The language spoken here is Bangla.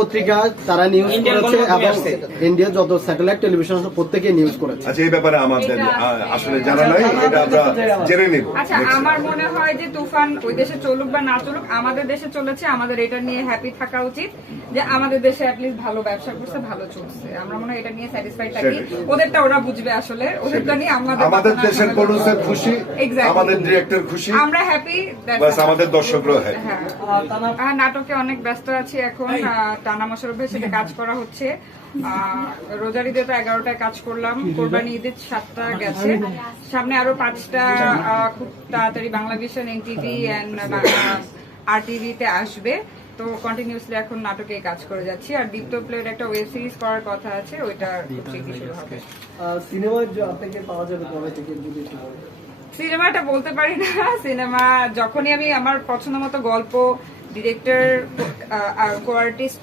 পত্রিকা তারা নিউজ করেছে এবং ইন্ডিয়া যত স্যাটেলাইট টেলিভিশন আছে প্রত্যেকে নিউজ করেছে। আচ্ছা, এই ব্যাপারে আমাদের আসলে জানা নাই, এটা আমরা জেনে নিব। আচ্ছা, আমার মনে হয় যে তুফান ওই দেশে চলুক বা না চলুক, আমাদের দেশে চলেছে, আমাদের এটা নিয়ে হ্যাপি থাকা উচিত যে আমাদের দেশে অ্যাটলিস্ট ভালো ব্যবসা করছে, ভালো চলছে। আমরা মনে হয় এটা নিয়ে স্যাটিসফাইড থাকি। ওদেরটা ওরা বুঝবে, আসলে ওদেরটা নিয়ে আমাদের দেশের প্রোডিউসার খুশি, আমাদের ডিরেক্টর খুশি, আমরা হ্যাপি, বাস আমাদের দর্শকরা হ্যাপি। হ্যাঁ, নাটকে অনেক ব্যস্ত আছি এখন। টানা মোশাররফের সাথে কাজ করা হচ্ছে। রোজার ঈদে তো 11টায় কাজ করলাম, কোরবানি ঈদের 7টা গেছে, সামনে আরো 5টা খুব তাড়াতাড়ি বাংলা ভিশন, এনটিভি এন্ড আরটিভিতে আসবে। তো কন্টিনিউসলি এখন নাটকে কাজ করে যাচ্ছি। আর দীপ্ত প্লের একটা ওয়েব সিরিজ করার কথা আছে, ওইটা খুব শীঘ্রই শুরু হবে। সিনেমাটা বলতে পারি না। সিনেমা যখনই আমি আমার পছন্দ মতো গল্প, ডিরেক্টর, কো আর্টিস্ট